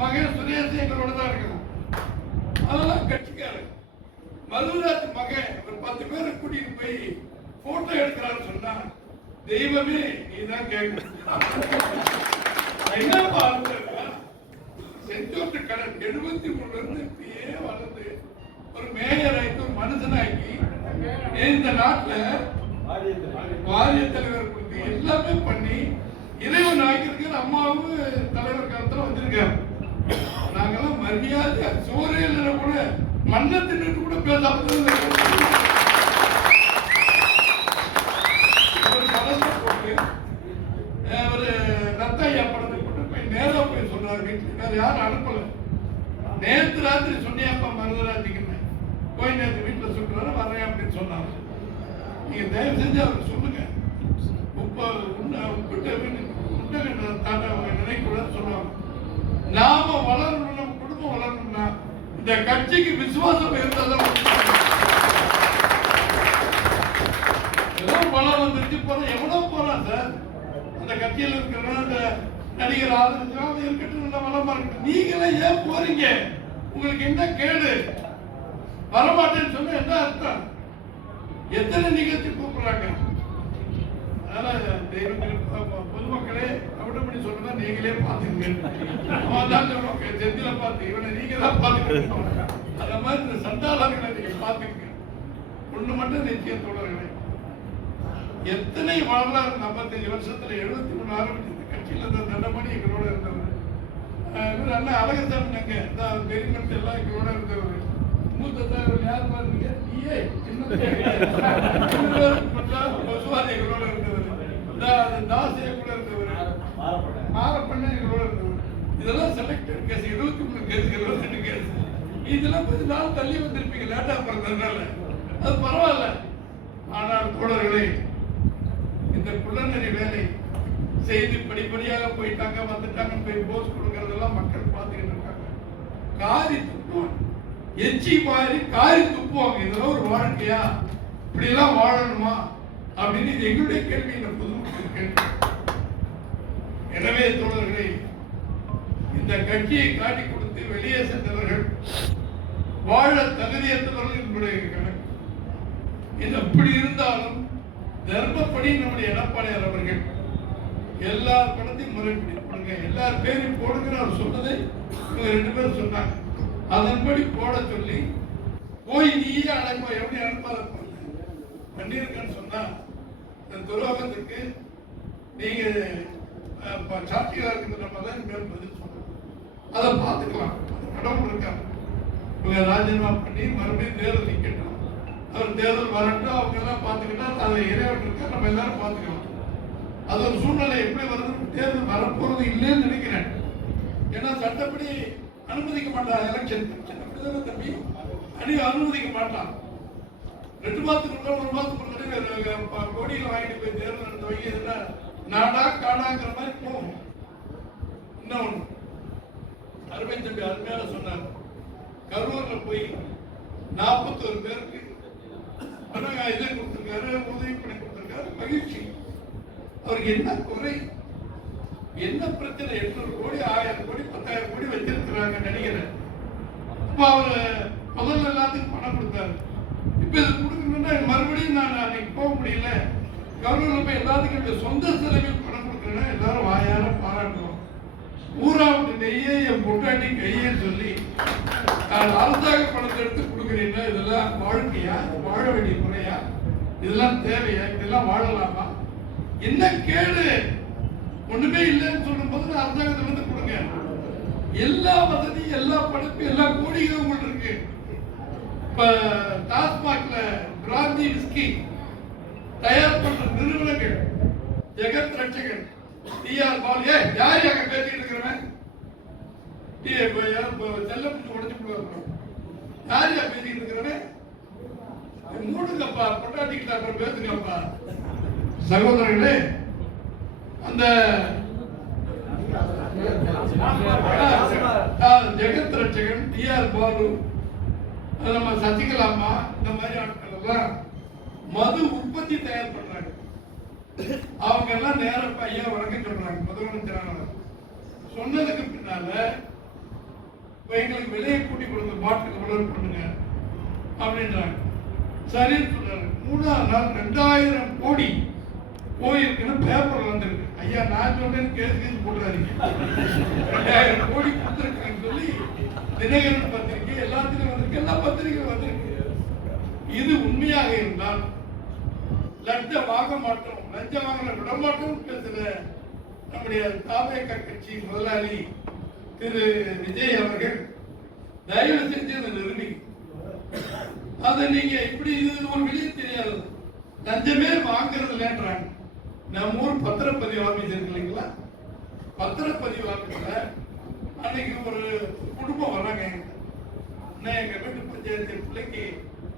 மகன் சுரேஷ் எங்களோட தான் இருக்கணும். அதெல்லாம் கட்சிக்காரன். மருதராஜ் மகன் ஒரு 10 பேரை கூட்டிட்டு போய் போட்டோ எடுக்கிறான்னு சொன்னா, தெய்வமே நீதான் கேட்கணும். என்ன செஞ்சோட்டு கடன் 73 இருந்து இப்படியே வளர்ந்து ஒரு மேயர் ஆகி, ஒரு மனுஷனாக்கி, இந்த நாட்டில் வாரிய தலைவர் கொடுத்து எல்லாமே பண்ணி இறைவன் ஆகியிருக்கிற அம்மாவும் தலைவர் காலத்துல வந்திருக்காரு. நாங்கெல்லாம் மரியாதை சூரியல கூட மண்ணை தின்னு கூட பேசாம ஒரு ரத்தையா படத்தை கொண்டு போய் நேரா போய் சொன்னார். வீட்டுல வேற யாரும் அனுப்பல. நேற்று ராத்திரி சொன்னியாப்பா மருதராஜிக்கு போய் நேற்று வீட்டுல சொல்றாரு, வரேன் அப்படின்னு சொன்னாங்க. நீங்க தயவு செஞ்சு அவருக்கு சொல்லுங்க, நினைக்கூடாது சொல்லுவாங்க. நாம வளரணும், நம்ம குடும்பம் வளரணும்னா இந்த கட்சிக்கு விசுவாசம் இருந்தாலும் ஏதோ பலம் வந்துருச்சு போற, எவ்வளோ போறான் சார். அந்த கட்சியில் இருக்கிற அந்த நடிகர் ஆதரிச்சாலும் இருக்கட்டும், நல்ல வளமா இருக்கட்டும். நீங்களே ஏன் போறீங்க? உங்களுக்கு என்ன கேடு? வரமாட்டேன்னு சொன்னா என்ன அர்த்தம்? எத்தனை நிகழ்ச்சி கூப்பிடுறாங்க. அதனால பொதுமக்களே கவனப்படி சொல்றதா நீங்களே பாத்துக்கங்க. அவன் தான் சொல்லுவாங்க, செந்தில பார்த்து இவனை நீங்க தான் பாத்துக்கணும். அந்த மாதிரி இந்த சண்டாளர்களை நீங்க பாத்துக்கங்க. ஒண்ணு மட்டும் நிச்சயம் தோழர்களே, எத்தனை வரலாறு 55 வருஷத்துல 73 ஆரம்பிச்சது கட்சியில இந்த தண்டமணி எங்களோட இருந்தவர். அண்ணா அழகசாமி நாங்க பெரியமனத்து எல்லாம் எங்களோட இருந்தவர். மூத்த தலைவர் யார் பாருங்க, நீயே பசுவாதி எங்களோட இருந்தவர். தாசிய கூட இருந்தவர், ஆரப்பண்ண எங்களோட இருந்தவர். இதெல்லாம் செலக்டட் கேஸ், 23 கேஸ், 22 கேஸ். இதெல்லாம் கொஞ்ச நாள் தள்ளி வந்திருப்பீங்க, லேட்டா பிறந்ததுனால. அது பரவாயில்ல. ஆனால் தோழர்களே, இந்த குள்ளநெறி வேலை செய்து படிப்படியாக போயிட்டாங்க, வந்துட்டாங்க, போய் போஸ் கொடுக்கறதெல்லாம் மக்கள் பார்த்துக்கிட்டு இருக்காங்க. காரி துப்புவாங்க, எச்சி மாறி காரி துப்புவாங்க. இதெல்லாம் ஒரு வாழ்க்கையா? இப்படி எல்லாம் வாழணுமா அப்படின்னு இது எங்களுடைய கேள்வி, இந்த பொதுமக்கள் கேள்வி. எனவே தோழர்களே, இந்த கட்சியை காட்டி கொடுத்து வெளியே சென்றவர்கள் வாழ தகுதியற்றவர்கள் என்புடைய கணக்கு. இது அப்படி இருந்தாலும் தர்மப்படி நம்முடைய எடப்பாடியார் அவர்கள் எல்லார் பணத்தையும் முறைப்படி போடுங்க, எல்லார் பேரையும் போடுங்கிற அவர் சொன்னதை இவங்க 2 பேரும் சொன்னாங்க. அதன்படி போட சொல்லி போய் நீயே அழைப்பா, எப்படி அனுப்பாத பண்ணியிருக்கேன்னு சொன்னா இந்த துரோகத்துக்கு நீங்க சாட்சியா இருக்கிறது நம்ம தான் மேல் பதில் சொல்லணும். அதை பார்த்துக்கலாம், கடவுள் இருக்காங்க. இவங்க ராஜினாமா பண்ணி மறுபடியும் தேர்தல் நிக்கட்டும், அவர் தேர்தல் வரட்டும், அவங்க எல்லாம் பார்த்துக்கிட்டா அதை இறைவன் இருக்க நம்ம எல்லாரும் பார்த்துக்கலாம். அது ஒரு சூழ்நிலை எப்படி வருது, தேர்தல் வரப்போறது இல்லைன்னு நினைக்கிறேன். ஏன்னா சட்டப்படி அனுமதிக்க மாட்டான் எலெக்ஷன், அப்படிதானே தம்பி? அனுமதிக்க மாட்டான். 2 மாதத்துக்குள்ள 1 மாதத்துக்குள்ள கோடியில் வாங்கிட்டு போய் தேர்தல் நடத்த வைக்க, இதெல்லாம் நாடா காடாங்கிற மாதிரி போகும். இன்னொன்று அருமை தம்பி அருமையான சொன்னார், கரூர்ல போய் 41 பேருக்கு இதை கொடுத்திருக்காரு, உதவி பண்ணி கொடுத்திருக்காரு. மகிழ்ச்சி. அவருக்கு என்ன குறை, என்ன பிரச்சனை? 800 கோடி 1000 கோடி 10,000 கோடி வச்சிருக்கிறாங்க நடிகரை. அப்ப அவரு முதல்ல எல்லாத்துக்கும் பணம் கொடுத்தாரு. இப்ப இது கொடுக்கணும்னா மறுபடியும் நான் அன்னைக்கு போக முடியல, கவர்னர் போய் எல்லாத்துக்கும் சொந்த செலவில் பணம் கொடுக்குறேன்னா எல்லாரும் வாயார பாராட்டுவோம். ஊராவுக்கு நெய்யே என் பொட்டாட்டி கையே சொல்லி அரசாங்க பணத்தை எடுத்து கொடுக்குறீங்கன்னா இதெல்லாம் வாழ்க்கையா? வாழ வேண்டிய முறையா? இதெல்லாம் தேவையா? இதெல்லாம் வாழலாமா? என்ன கேடு? ஒண்ணுமே இல்லைன்னு சொல்லும் போது அரசாங்கத்துல இருந்து கொடுங்க. எல்லா வசதி, எல்லா படிப்பு, எல்லா கோடிகளும் உங்கள்ட்ட இருக்கு. இப்ப டாஸ்மாக்ல பிராந்தி விஸ்கி தயார் பண்ற நிறுவனங்கள் ஜெகத் ரட்சகன், டிஆர் பால், யார் அங்க பேசிட்டு இருக்கிறவன்? செல்ல பிடிச்சி உடச்சு போடுவாங்க. யார் பேசிட்டு இருக்கிறவன்? மூடுங்கப்பா, பொட்டாட்டிக்கிட்ட அப்புறம் பேசுங்கப்பா. சகோதரர்களே, அந்த ஜெகத் ரட்சகன், டிஆர் பாலு, நம்ம சசிகலாமா, இந்த மாதிரி ஆட்கள் எல்லாம் மது உற்பத்தி தயார் பண்றாங்க. அவங்க எல்லாம் நேரம் ஐயா வணக்கம் சொல்றாங்க. முதலமைச்சரானவர் சொன்னதுக்கு பின்னால எங்களுக்கு விலையை கூட்டி கொடுங்க, பாட்டுக்கு வளர் பண்ணுங்க அப்படின்றாங்க. சரின்னு சொல்றாரு. 3ஆம் நாள் 2000 கோடி போயிருக்குன்னு பேப்பர்ல வந்திருக்கு. ஐயா நான் சொன்னேன்னு கேஸ் போடுறாருங்க. 2000 கோடி கொடுத்துருக்குன்னு சொல்லி தினகரன் பத்திரிகை எல்லாத்திலும் வந்திருக்கு, எல்லா பத்திரிகையும் வந்திருக்கு. இது உண்மையாக இருந்தால் லஞ்சம் வாங்க மாட்டோம், லஞ்சம் வாங்க விட மாட்டோம் பேசுற நம்முடைய தாவேக கட்சி முதலாளி திரு விஜய் அவர்கள் தயவு செஞ்சு அதை நிறுவி, அதை நீங்க இப்படி இது ஒரு வெளியே தெரியாது, லஞ்சமே வாங்குறது இல்லைன்றாங்க. நம்ம ஊர் பத்திரப்பதிவு ஆபீஸ் இருக்கு இல்லைங்களா, பத்திரப்பதிவு ஆபீஸ்ல அன்னைக்கு ஒரு குடும்பம் வராங்க. எங்க வீட்டு பஞ்சாயத்து பிள்ளைக்கு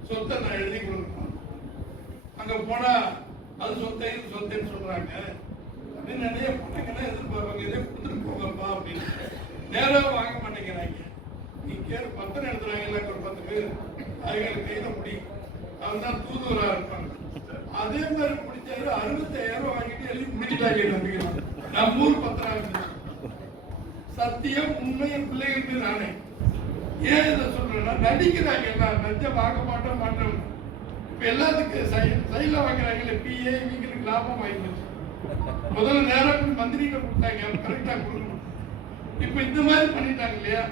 சொத்தை நான் எழுதி கொடுக்கணும், அங்க போனா அது சொத்தை இது சொத்தைன்னு சொல்றாங்க அப்படின்னு நிறைய பொண்ணுங்கன்னா எதிர்பார்ப்பாங்க. இதே கொடுத்துட்டு போங்கப்பா அப்படின்னு. நேராக வாங்க மாட்டேங்கிறாங்க. நீங்க பத்திரம் எடுத்துறாங்கல்ல ஒரு 10 பேர், அவங்களுக்கு கையில முடியும், அவங்க தான் தூதுவரா இருப்பாங்க. அதே மாதிரி முடிச்சாரு. 65,000 வாங்கிட்டு எழுதி முடிச்சுட்டாங்க. நம்பிக்கலாம் நம்ம ஊர் பத்திரம் சத்தியம் உண்மையை பிள்ளைகளுக்கு நானே. ஏன் இதை சொல்றேன்னா நடிக்கிறாங்க எல்லாம் லஞ்சம் வாங்க மாட்டோம் மாட்டோம். இப்ப எல்லாத்துக்கும் சைல வாங்குறாங்கல்ல, பிஏ இவங்களுக்கு லாபம் ஆயிடுச்சு. முதல்ல நேரம் மந்திரிகிட்ட கொடுத்தாங்க, கரெக்டா கொடுக்கணும். இப்ப இந்த மாதிரி பண்ணிட்டாங்க இல்லையா?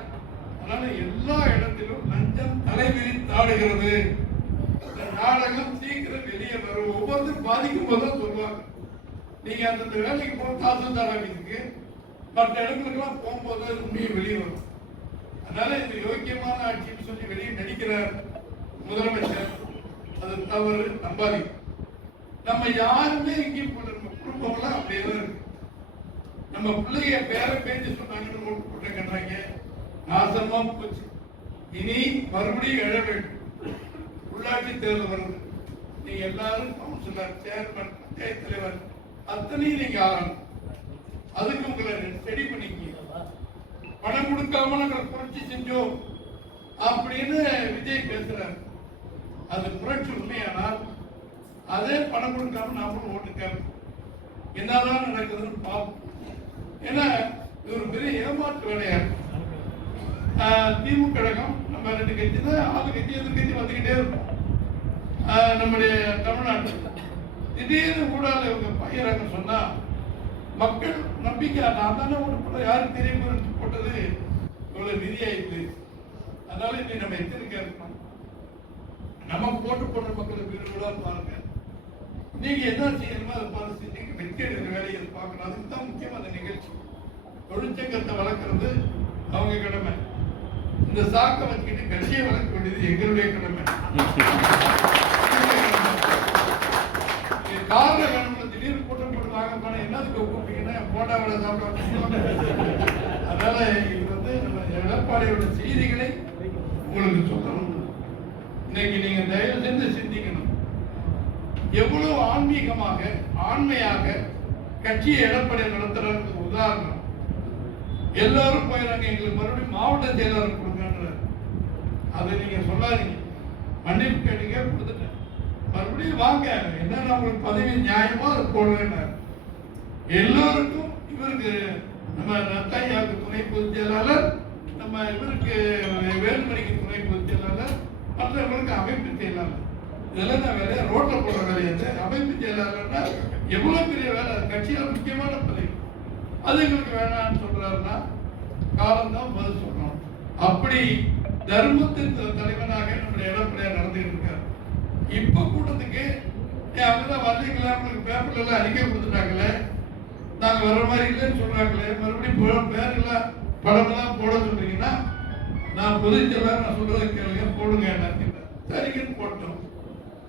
அதனால எல்லா இடத்திலும் லஞ்சம் தலைவிரித்தாடுகிறது. இந்த நாடகம் சீக்கிரம் வெளியே வரும். ஒவ்வொருத்தரும் பாதிக்கும் போதுதான் சொல்லுவாங்க. நீங்க அந்த வேலைக்கு போக தாசில்தார் ஆபீஸுக்கு மற்ற இடங்களுக்கெல்லாம் போகும்போது உண்மையை வெளியே வரும். அதனால இது யோக்கியமான ஆட்சின்னு சொல்லி வெளியே நடிக்கிறார் முதலமைச்சர். அது தவறு, நம்பாதி. நம்ம யாருமே இங்கேயும் போல நம்ம குடும்பம்லாம் அப்படியே தான் இருக்கு. நம்ம பிள்ளைய பேர பேச்சு சொன்னாங்கன்னு ஓட்டு போட்டு கட்டுறாங்க. நாசமா போச்சு. இனி மறுபடியும் எழ வேண்டும். உள்ளாட்சி தேர்தல் வருது. நீங்க எல்லாரும் கவுன்சிலர், சேர்மன், பஞ்சாயத்து தலைவர் அத்தனையும் நீங்க ஆகணும். அதுக்கு உங்களை ரெடி பண்ணிக்க. பணம் கொடுக்காம நாங்கள் புரட்சி செஞ்சோம் அப்படின்னு விஜய் பேசுறாரு. அது புரட்சி உண்மையானால் அதே பணம் கொடுக்காம நாமளும் ஓட்டு கேட்போம். என்னதான் நடக்குதுன்னு பார்ப்போம். ஏன்னா இது ஒரு பெரிய ஏமாற்று வேலையா இருக்கு. திமுக கழகம் நம்ம 2 கட்சி தான், 4 கட்சி எதிர்கட்சி வந்துகிட்டே இருக்கும் நம்முடைய தமிழ்நாட்டில். திடீர்னு ஊடால இவங்க பயிராங்க சொன்னா மக்கள் நம்பிக்கை, நான் தானே ஓட்டு போட யாரும் தெரியும் போட்டது இவ்வளவு நிதியாயிடுது. அதனால இன்னைக்கு நம்ம எச்சரிக்கையா இருக்கணும். நமக்கு போட்டு போடுற மக்களுக்கு கூட பாருங்க. நீங்க என்ன செய்யணுமோ அதை பார்த்து செஞ்சு வெற்றி எடுக்கிற வேலையை பார்க்கணும். அதுக்கு தான் முக்கியமா அந்த நிகழ்ச்சி. தொழிற்சங்கத்தை வளர்க்கறது அவங்க கடமை. இந்த சாக்க வச்சுக்கிட்டு கட்சியை வளர்க்க வேண்டியது எங்களுடைய கடமை. காரணம் வேணும். திடீர்னு கூட்டம் போட்டு வாங்க போனா என்னதுக்கு கூப்பிட்டீங்கன்னா போட்டா விட சாப்பிட. அதனால இது நம்ம எடப்பாடியோட செய்திகளை உங்களுக்கு சொல்லணும். இன்னைக்கு நீங்க தயவு செஞ்சு சிந்திக்கணும். எவ்வளவு ஆன்மீகமாக ஆண்மையாக கட்சியை எடப்பாடி நடத்துறதுக்கு உதாரணம். எல்லாரும் போயிடறாங்க, எங்களுக்கு மறுபடியும் மாவட்ட செயலாளர் கொடுங்கன்ற. அதை நீங்க சொல்லாதீங்க. மன்னிப்பு கேட்டீங்க, கொடுத்துட்டேன். மறுபடியும் வாங்க, என்னென்ன உங்களுக்கு பதவி நியாயமோ அதை போடுவேன். எல்லோருக்கும் இவருக்கு நம்ம நத்தையாவுக்கு துணை பொதுச் செயலாளர், நம்ம இவருக்கு வேலுமணிக்கு துணை பொதுச் செயலாளர், மற்றவங்களுக்கு அமைப்பு செயலாளர். இதெல்லாம் நான் வேலையா ரோட்ல போடுற வேலையாது. அமைப்பு செயலாளர்னா எவ்வளவு பெரிய வேலை, கட்சியில முக்கியமான பதவி. அது எங்களுக்கு வேணாம்னு சொல்றாருன்னா காலம்தான் பதில் சொல்லணும். அப்படி தர்மத்தின் தலைவனாக நம்முடைய எடப்பாடியார் நடந்துகிட்டு இருக்காரு. இப்ப கூட்டத்துக்கு அப்படிதான் வரலீங்களா, உங்களுக்கு பேப்பர்ல எல்லாம் அறிக்கை கொடுத்துட்டாங்களே, நாங்க வர்ற மாதிரி இல்லைன்னு சொல்றாங்களே, மறுபடியும் பேரெல்லாம் படமெல்லாம் போட சொல்றீங்கன்னா நான் பொதுச்செயலாளர், நான் சொல்றதை கேளுங்க, போடுங்க. சரிங்கன்னு போட்டோம்.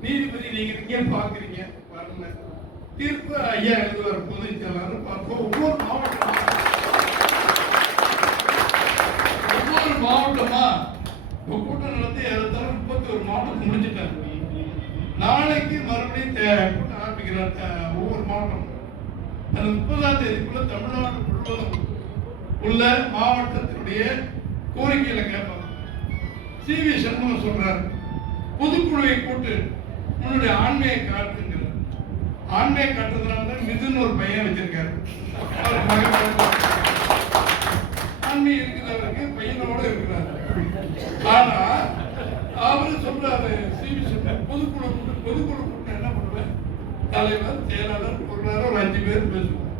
நீதிபதி நீங்க இங்கே பாக்குறீங்க, வரல. தீர்ப்பு ஐயா எழுதுவார் பொதுச்செயலாளர். பார்ப்போம். ஒவ்வொரு மாவட்டமா கூட்டம் நடத்தி 31 மாவட்டம் முடிச்சுட்டாங்க. நாளைக்கு மறுபடியும் கூட்டம் ஆரம்பிக்கிறார். ஒவ்வொரு மாவட்டம் அந்த 30ஆம் தேதிக்குள்ள தமிழ்நாடு முழுவதும் உள்ள மாவட்டத்தினுடைய கோரிக்கைகளை கேட்பாங்க. சி.வி. சண்முகம் சொல்றாரு, பொதுக்குழுவை கூட்டு உன்னுடைய ஆண்மையை காட்டுங்கிறார். ஆண்மையை காட்டுறதுனால தான் மிதுன்னு ஒரு பையன் வச்சிருக்காரு. ஆண்மை இருக்கிறவருக்கு பையனோட இருக்கிறாரு. ஆனா அவரு சொல்றாரு, சி.வி. சண்முகம், பொதுக்குழு கூட்டு என்ன பண்ணுவேன், தலைவர், செயலாளர், பொருளாளர் ஒரு 5 பேர் பேசுவோம்.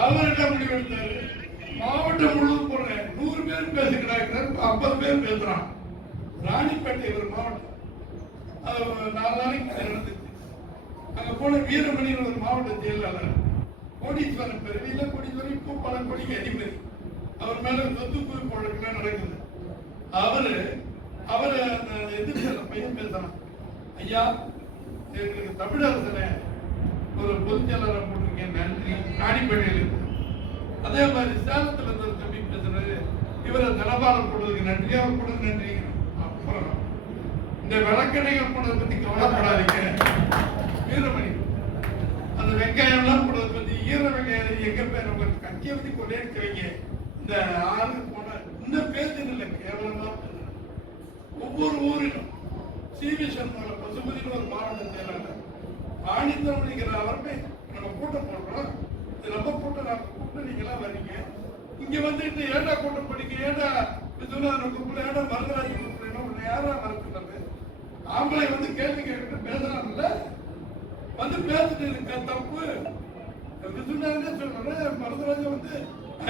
அவர் என்ன முடிவெடுத்தாரு, மாவட்டம் முழுவதும் போடுறேன், 100 பேர் பேசுகிறார், 50 பேர் பேசுறான். ராணிப்பேட்டை ஒரு மாவட்டம், அது 4 நாளைக்கு நடந்துச்சு. அங்க போன வீரமணியில் ஒரு மாவட்ட செயலாளர், கோடீஸ்வரன் பெருமையில கோடீஸ்வரன், இப்போ பல கோடிக்கு அதிபதி. அவர் மேல சொத்து குவிப்பு வழக்குலாம் நடக்குது. அவரு எதிர்த்து பையன் பேசுறான், ஐயா எங்களுக்கு தமிழரசன ஒரு பொதுச்செயலாளரை போட்டிருக்கேன், நன்றி. ராணிப்பேட்டையில் இருக்கு. அதே மாதிரி சேலத்துல இருந்த ஒரு தம்பி பேசுறாரு, இவரை தனபாலம் போடுறதுக்கு நன்றி, அவர் போடுறது நன்றி. அப்புறம் இந்த விளக்கணைகள் போடுறதை பத்தி கவலைப்படாதீங்க, வீரமணி அந்த வெங்காயம் எல்லாம் போடுறதை பத்தி, ஈர வெங்காயம் எங்க பேர் உங்க கட்சியை பத்தி கொள்ளையடிச்சு வைங்க. இந்த ஆறு போன இந்த பேச்சு இல்லை, கேவலமா ஒவ்வொரு ஊரிலும் சி.வி. சண்முகம் பசுமதினு ஒரு மாவட்ட செயலாளர் ஆணித்தமிழிங்கிற அவருமே நம்ம கூட்டம் போடுறோம். இது நம்ம கூட்டம், நம்ம கூட்டம் நீங்க எல்லாம் வரீங்க. இங்க வந்துட்டு ஏண்டா கூட்டம் படிக்க, ஏண்டா விஸ்வநாதன் குரூப்ல, ஏண்டா மருதராஜ குரூப்ல உன்னை யாரா மறந்துட்டாங்க? ஆம்பளை வந்து கேள்வி கேட்டு பேசுறாங்கல்ல, வந்து பேசிட்டு இருக்க தப்பு. விஸ்வநாதனே சொல்றேன், மருதராஜ வந்து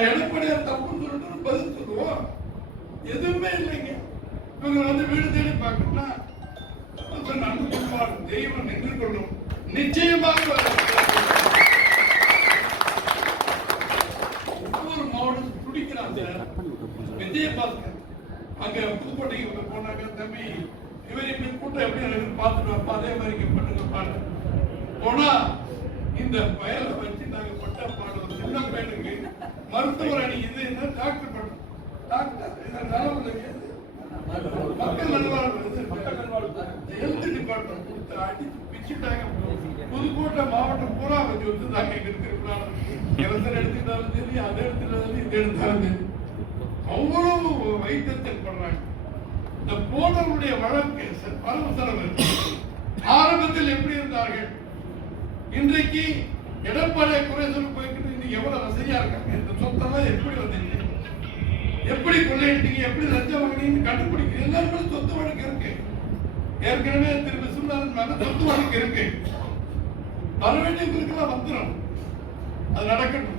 எடப்பாடியார் தப்புன்னு சொல்லிட்டு பதில் சொல்லுவோம். எதுவுமே இல்லைங்க. இவங்க வந்து வீடு தேடி பார்க்கணும்னா தெய்வம் நின்று கொள்ளும், நிச்சயமாக ஒவ்வொரு மாவட்டம் துடிக்கிறாங்க. விஜயபாஸ்கர் அங்க புதுக்கோட்டைக்கு போனாங்க, தம்பி இவர் இப்படி கூட்டம் எப்படி எனக்கு பார்த்துட்டு வைப்பா, அதே மாதிரி இங்க பண்ணுங்க பாடு போனா இந்த வயலை வச்சு நாங்க பட்ட பாடுறோம். சின்ன பையனுக்கு மருத்துவர் அணிக்குது, என்ன டாக்டர் பண்ணும், டாக்டர் மக்கள் நல்வாழ்வு ஹெல்த் டிபார்ட்மெண்ட் கொடுத்து அடிச்சு பிச்சுட்டாங்க. புதுக்கோட்டை மாவட்டம் பூரா வச்சு வந்துதாங்க இருக்கிறாங்க. கேன்சர் எடுத்துக்கிட்டாலும் சரி, அதை எடுத்துட்டாலும் இது எடுத்தாலும் சரி, அவ்வளவு வைத்தியத்தில் பண்றாங்க. இந்த போனவருடைய வழக்கு பரவ செலவு ஆரம்பத்தில் எப்படி இருந்தார்கள், இன்றைக்கு எடப்பாடியை குறை சொல்லி போய்கிட்டு இன்னைக்கு எவ்வளவு வசதியா இருக்காங்க. இந்த சொத்தெல்லாம் எப்படி வந்துச்சு, எப்படி கொள்ளையடித்தீங்க, எப்படி லஞ்சம் வாங்கினீங்கன்னு கண்டுபிடிக்க எல்லாருமே சொத்து வழக்கு இருக்கு. ஏற்கனவே திரு விஸ்வநாதன் மேல சொத்து வழக்கு இருக்கு. வர வேண்டியவங்களுக்கெல்லாம் வந்துடும், அது நடக்கணும்.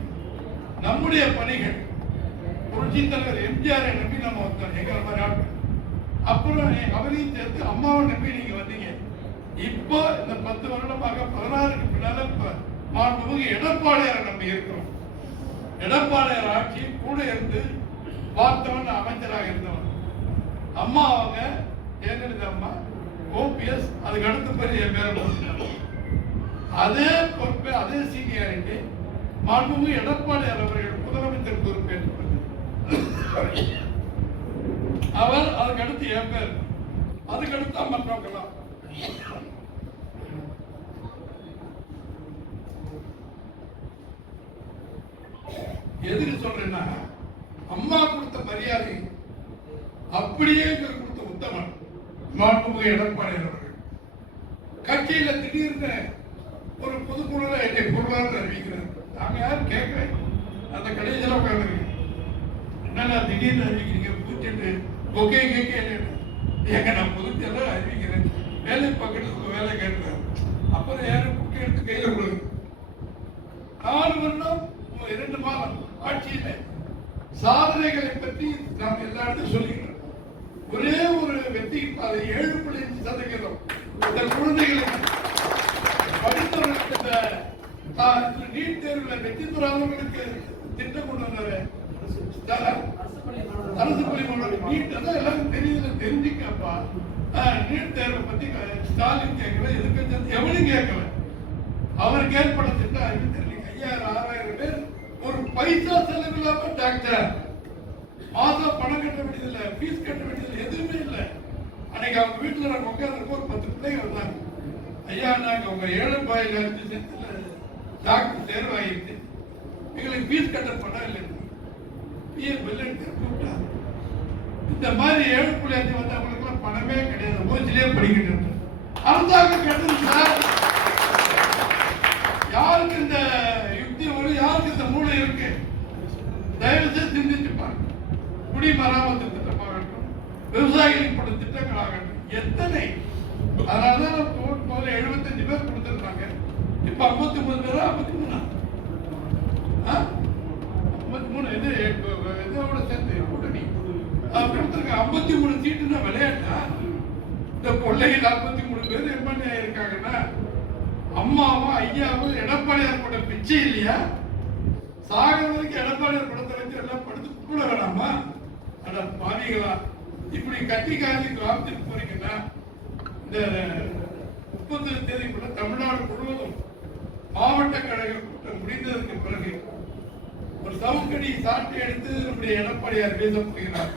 நம்முடைய பணிகள் புரட்சி தலைவர் எம்ஜிஆரை நம்பி நம்ம வந்தோம், எங்களை மாதிரி ஆட்கள். அப்புறம் அவரையும் சேர்த்து அம்மாவை நம்பி நீங்க வந்தீங்க. இப்போ இந்த 10 வருடமாக 16க்கு பின்னால மாண்புமிகு எடப்பாடியாரை நம்பி இருக்கிறோம். எடப்பாடியார் ஆட்சி கூட இருந்து பார்த்தவன், அமைச்சராக இருந்தவன். அம்மா அவங்க ஜெயலலிதா அம்மா, ஓபிஎஸ், அதுக்கு அடுத்த பேர் என் பேரை போட்டுட்டாங்க. அதே பொறுப்பு, அதே சீனியாரிட்டி மாண்புமிகு எடப்பாடியார் அவர்கள் முதலமைச்சர் பொறுப்பேற்று அவர், அதுக்கு அடுத்து என் பேர், அதுக்கு அடுத்து மற்றவங்கலாம். எதுக்கு சொல்றேன்னா, அம்மா கொடுத்த மரியாதை அப்படியே கொடுத்த உத்தமன் மாண்புமிகு எடப்பாடி அவர்கள் கட்சியில திடீர்னு ஒரு பொதுக்குழுல என்னை பொருளாதார அறிவிக்கிறார். நாங்க யாரும் கேட்கிறேன், அந்த கடைசியில் உட்காந்துருக்கேன். என்னன்னா திடீர்னு அறிவிக்கிறீங்க, பூச்சிட்டு பொக்கே கேட்க ஏங்க நான் பொதுச்செயலாளர் அறிவிக்கிறேன், வேலை பக்கத்துக்கு வேலை கேட்கிறார். அப்புறம் யாரும் புக்கை எடுத்து கையில் கொடுங்க. 4 வருடம் 2 மாதம் ஆட்சியில சாதனைகளை பற்றி நாம் எல்லா இடத்தையும் சொல்லிக்கிறோம். ஒரே ஒரு வெற்றி பாதை 7.5% இந்த குழந்தைகளுக்கு படித்தவர்களுக்கு இந்த நீட் தேர்வில் வெற்றி பெறாதவர்களுக்கு திட்டம் கொண்டு வந்தாரு. அரசு பள்ளி மாணவர்கள் நீட் அதான் எல்லாரும் தெரியுது, தெரிஞ்சுக்கப்பா. நீட் தேர்வை பத்தி ஸ்டாலின் கேட்கல, எதுக்கு எவனும் கேட்கல. அவருக்கு ஏற்பட்ட திட்டம் அறிவித்திருக்கீங்க. 5000-6000 பேர் ஒரு பைசா செலவில்லாம டாக்டர். மாதம் பணம் கட்ட வேண்டியதில்லை, ஃபீஸ் கட்ட வேண்டியதில்லை, எதுவுமே இல்லை. அன்னைக்கு அவங்க வீட்டுல நாங்க உட்கார்ந்து ஒரு 10 பிள்ளைங்க வந்தாங்க. ஐயா நாங்க உங்க 7,500 டாக்டர் தேர்வாயிருக்கு, எங்களுக்கு ஃபீஸ் கட்ட பணம் இல்லை. இந்த மாதிரி 7.5 வந்தவங்களுக்கு பணமே கிடையாது, ஓசிலே படிக்கிட்டு அரசாங்கம் கட்டது சார். யாருக்கு இந்த யுக்தி ஒரு, யாருக்கு இந்த மூளை இருக்கு? தயவு செய்து சிந்திச்சு பாருங்க. குடிமராமத்து திட்டமாகட்டும், விவசாயிகளுக்கு படும் திட்டங்களாகட்டும், எத்தனை. அதனாலதான் முதல்ல 75 பேர் கொடுத்துருந்தாங்க, இப்ப 53 பேரா 53 இதோட சேர்ந்து கூட்டணி கொடுத்துருக்க 53 சீட்டுன்னா விளையாட்டா? இந்த கொள்ளையில் 53 பேர் எம்எல்ஏ இருக்காங்கன்னா அம்மாவும் ஐயாவும் எடப்பாடியார் பட பிச்சை இல்லையா? சாக வரைக்கும் எடப்பாடியார் படத்தை வச்சு எல்லாம் படுத்து கூட வேணாமா? அட பாவிகளா, இப்படி கட்டி காய்ச்சி கிராமத்துக்கு போறீங்கன்னா இந்த 30 தேதிக்குள்ள தமிழ்நாடு முழுவதும் மாவட்ட கழக கூட்டம் முடிந்ததற்கு பிறகு ஒரு சவுக்கடி சாட்டை எடுத்து நம்முடைய எடப்பாடியார் பேச போகிறார்.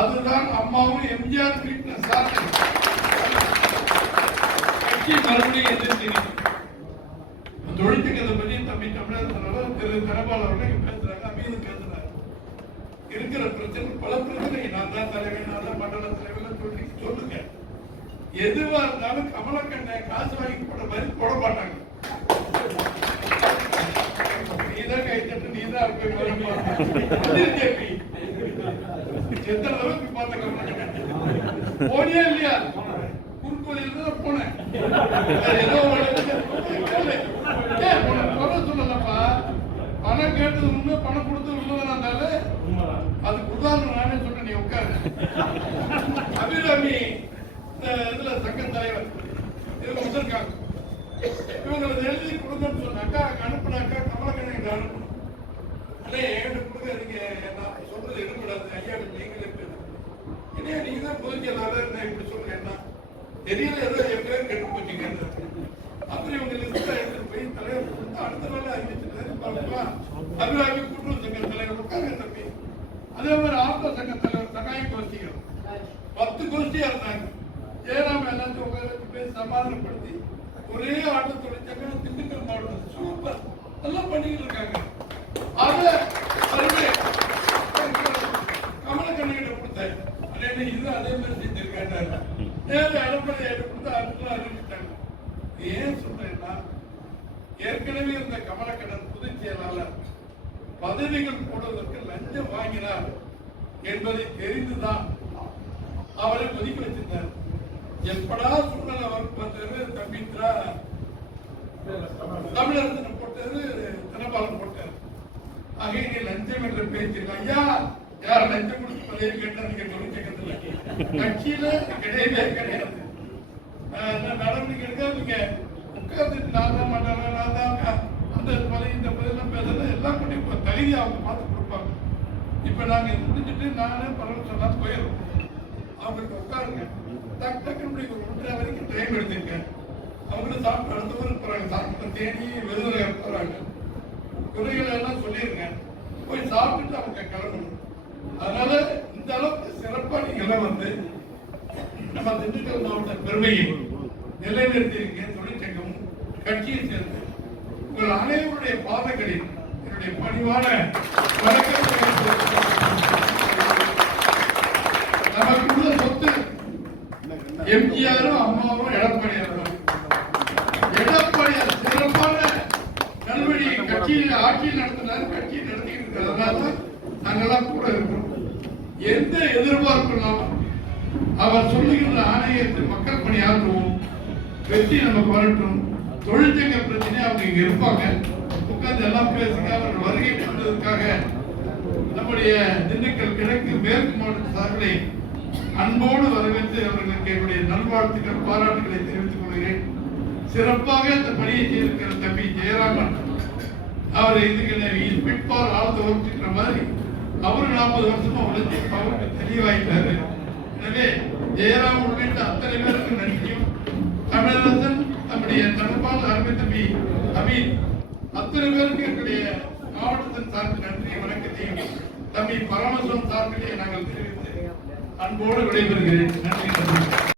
அதுதான் அம்மாவும் எம்ஜிஆர் வீட்டின சாட்டை. கட்சி மறுபடியும் எதிர்த்து தொழிற்சங்கத்தை பற்றி தம்பி தமிழர் திரு தனபால் அவர்கள் பேசுறாங்க, அமைதி பேசுறாங்க. இருக்கிற பிரச்சனை பல பிரச்சனை. நான் தான் தலைவர், நான் தான் மண்டல தலைவர் சொல்லி சொல்லுங்க. எதுவா இருந்தாலும் கமலக்கண்ணை காசு வாங்கி போட மாதிரி போட மாட்டாங்க. நீதான் கை தட்டு, நீதான் எத்தனை அளவுக்கு பார்த்த கமலக்கண்ணன் போனியா இல்லையா? குறுக்கோயில் தான் போனேன். ஏதோ சொல்லலப்பா, பணம் கேட்டது உண்மை, பணம் கொடுத்தது உண்மைதானாலும் அதுக்கு உதாரணம் நானே சொல்றேன், நீ உட்காரு. அபிராமி இதுல சங்க தலைவர் இதுல வந்திருக்காங்க. இவங்களை எழுதி கொடுங்கன்னு சொன்னாக்கா அனுப்புனாக்கா கமலக்கண்ணன் அனுப்பணும். அதே என்கிட்ட கொடுக்காதீங்க, நான் சொல்றது எடுக்கூடாது ஐயா, நீங்களே பேசுங்க. நீங்க தான் பொதுச்செயலாளர், நான் இப்படி சொல்றேன் என்ன தெரியல, ஏதோ என் பேர் கெட்டு போச்சுங்க. அப்புறம் இவங்க லிஸ்ட் எடுத்துட்டு போய் தலைவர் கொடுத்து அடுத்த நாள் அறிவிச்சுட்டு பார்க்கலாம். அபிராமி கூட்டுறவு சங்க தலைவர் உட்காருங்க தம்பி. அதே மாதிரி ஆர்த்த சங்க தலைவர் சகாய கோஷ்டிகள் 10 கோஷ்டியா இருந்தாங்க. ஜெயராம் எல்லாத்தையும் உட்காந்து பேசி சமாதானப்படுத்தி ஒரே ஆட்ட தொழிற்சங்கம் திண்டுக்கல் மாவட்டம் சூப்பர் நல்லா பண்ணிக்கிட்டு இருக்காங்க. அதை கமலக்கண்ணிகிட்ட கொடுத்தாரு. இது அதே மாதிரி செஞ்சிருக்காரு. நேரம் எடப்பாடி கொடுத்து அதுக்குள்ள அறிவிச்சிட்டாங்க. ஏன் சொல்றேன்னா, ஏற்கனவே இருந்த கமலக்கண்ணன் பொதுச் செயலாளர் பதவிகள் போடுவதற்கு லஞ்சம் வாங்கினார் என்பதை தெரிந்துதான் அவரை ஒதுக்கி வச்சிருந்தார். எப்படா சூழ்நிலை வரும் பார்த்தாரு, தம்பித்ரா தமிழரசன் போட்டாரு, தனபாலம் போட்டாரு. ஆகிய லஞ்சம் என்ற பேச்சு ஐயா, யார் லஞ்சம் கொடுத்து பதவி கேட்டாரு தொழிற்சங்கத்துல கட்சியில கிடையவே கிடையாது. நடவடிக்கை எடுக்காதீங்க, உட்கார்ந்து நான் தான் மாட்டாங்க, நான் தான் அந்த பதவி இந்த பதவியெல்லாம் பேசுறது எல்லாம் பண்ணி தகுதி அவங்க பார்த்து கொடுப்பாங்க. இப்ப நாங்க முடிஞ்சுட்டு நானே பலரும் சொன்னா போயிடும். அவங்களுக்கு உட்காருங்க, டக்கு டக்குன்னு ஒரு 1.5 வரைக்கும் டைம் எடுத்துருக்கேன். அவங்களும் சாப்பிட்டு அடுத்த ஊருக்கு போறாங்க, சாப்பிட்டு தேடி விருதுநகர் போறாங்க. குறைகளை எல்லாம் சொல்லியிருக்கேன், போய் சாப்பிட்டுட்டு அவங்க கிளம்பணும். அதனால இந்த அளவுக்கு சிறப்பா நீங்க எல்லாம் வந்து நம்ம திண்டுக்கல் மாவட்ட பெருமையை நிலைநிறுத்தியிருக்க தொழிற்சங்கமும் கட்சியை சேர்ந்து உங்கள் அனைவருடைய பாதங்களில் என்னுடைய பணிவான வணக்கத்தை. நமக்கு உள்ள சொத்து எம்ஜிஆரும் அம்மாவும் எடப்பாடியார் தான். எடப்பாடியார் சிறப்பான நல்வழி கட்சியில் ஆட்சி நடத்தினார், கட்சியை நடத்திக்கிட்டு இருக்கிறதுனால நாங்கெல்லாம் கூட இருக்கிறோம். எந்த எதிர்பார்ப்பு இல்லாமல் அவர் சொல்லுகின்ற ஆணையத்தை மக்கள் பணி ஆற்றுவோம், வெற்றி நமக்கு வரட்டும். தொழிற்சங்க பிரச்சனை அவங்க இங்க இருப்பாங்க, உட்கார்ந்து எல்லாம் பேசுங்க. அவர்கள் வருகை தந்ததற்காக நம்முடைய திண்டுக்கல் கிழக்கு மேற்கு மாவட்ட சார்பிலே அன்போடு வரவேற்று அவர்களுக்கு என்னுடைய நல்வாழ்த்துக்கள், பாராட்டுகளை தெரிவித்துக் கொள்கிறேன். சிறப்பாக இந்த பணியை செய்திருக்கிற தம்பி ஜெயராமன், அவர் இதுக்கு பிட்பார் ஆழ்ந்து வகுக்கின்ற மாதிரி அவரு 40 வருஷமா உழைச்சி அவருக்கு தெளிவாயிட்டாரு. எனவே ஜெயராம் உள்ளிட்ட அத்தனை பேருக்கு நன்றியும், தமிழரசன் நம்முடைய தனப்பால் அருமை தம்பி அமீன் அத்தனை பேருக்கு என்னுடைய மாவட்டத்தின் சார்பில் நன்றி வணக்கத்தையும் தம்பி பரமசிவம் சார்பிலே நாங்கள் தெரிவித்து அன்போடு விடைபெறுகிறேன். நன்றி.